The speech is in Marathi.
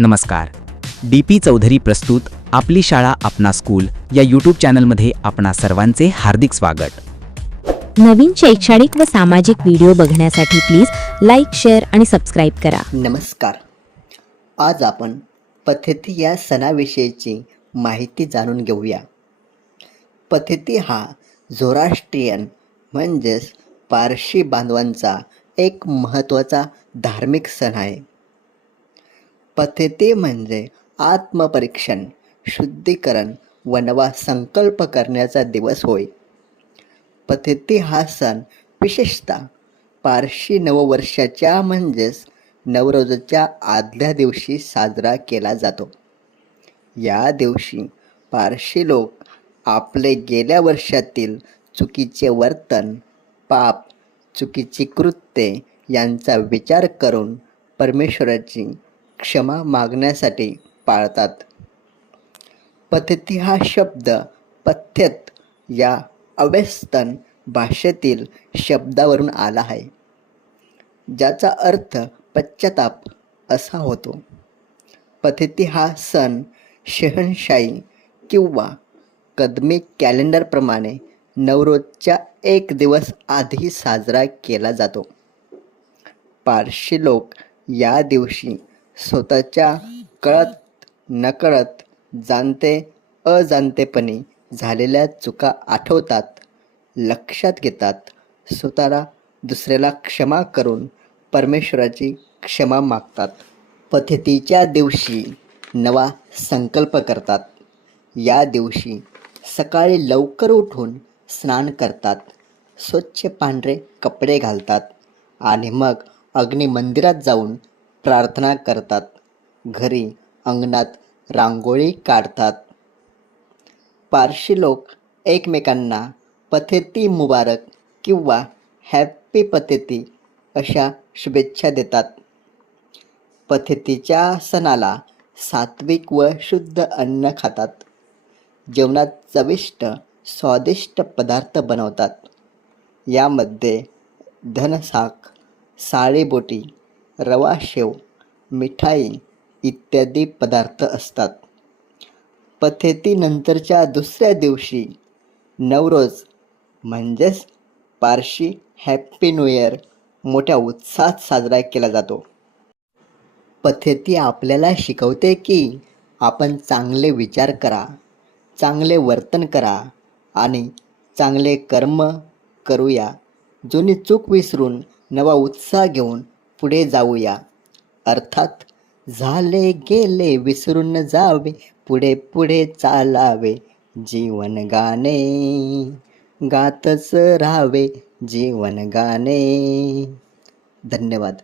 नमस्कार. डी पी चौधरी प्रस्तुत आपली शाळा आपणा स्कूल या यूट्यूब चॅनलमध्ये आपणा सर्वांचे हार्दिक स्वागत. नवीन शैक्षणिक व सामाजिक व्हिडिओ बघण्यासाठी प्लीज लाईक शेअर आणि सबस्क्राईब करा. नमस्कार. आज आपण पथेती या सणाविषयीची माहिती जाणून घेऊया. पथेती हा झोराष्ट्रियन म्हणजेच पारशी बांधवांचा एक महत्त्वाचा धार्मिक सण आहे. पथेती म्हणजे आत्मपरीक्षण शुद्धीकरण व नवा संकल्प करण्याचा दिवस होय. पथेती हा सण विशेषतः पारशी नववर्षाच्या म्हणजेच नवरोजच्या आदल्या दिवशी साजरा केला जातो. या दिवशी पारशी लोक आपले गेल्या वर्षातील चुकीचे वर्तन पाप चुकीची कृत्ये यांचा विचार करून परमेश्वराची क्षमा मागण्यासाठी पाळतात. पथती हा शब्द पथ्यत या अवेस्तन भाषेतील शब्दावरून आला आहे. ज्याचा अर्थ पश्चाताप असा होतो. पद्धती हा सण शहनशाही किंवा कदमी कॅलेंडरप्रमाणे नवरोजच्या एक दिवस आधी साजरा केला जातो. पारशी लोक या दिवशी स्वतःच्या कळत नकळत जाणते अजाणतेपणी झालेल्या चुका आठवतात लक्षात घेतात. स्वतःला दुसऱ्याला क्षमा करून परमेश्वराची क्षमा मागतात. पथेतीच्या दिवशी नवा संकल्प करतात. या दिवशी सकाळी लवकर उठून स्नान करतात. स्वच्छ पांढरे कपडे घालतात आणि मग अग्निमंदिरात जाऊन प्रार्थना करतात. घरी अंगणात रांगोळी काढतात. पारशी लोक एकमेकांना पथेती मुबारक किंवा हॅप्पी पथेती अशा शुभेच्छा देतात. पथेतीच्या सणाला सात्विक व शुद्ध अन्न खातात. जेवणात चविष्ट स्वादिष्ट पदार्थ बनवतात. यामध्ये धनसाक साळीबोटी रवा शेव मिठाई इत्यादी पदार्थ असतात. पथेतीनंतरच्या दुसऱ्या दिवशी नवरोज म्हणजेच पारशी हॅप्पी न्यू इयर मोठ्या उत्साहात साजरा केला जातो. पथेती आपल्याला शिकवते की आपण चांगले विचार करा चांगले वर्तन करा आणि चांगले कर्म करूया. जुनी चूक विसरून नवा उत्साह घेऊन पुढे जाऊया. अर्थात झाले गेले विसरून जावे पुढे पुढे चालावे जीवन गाणे. गातच राहावे जीवन गाणे. धन्यवाद.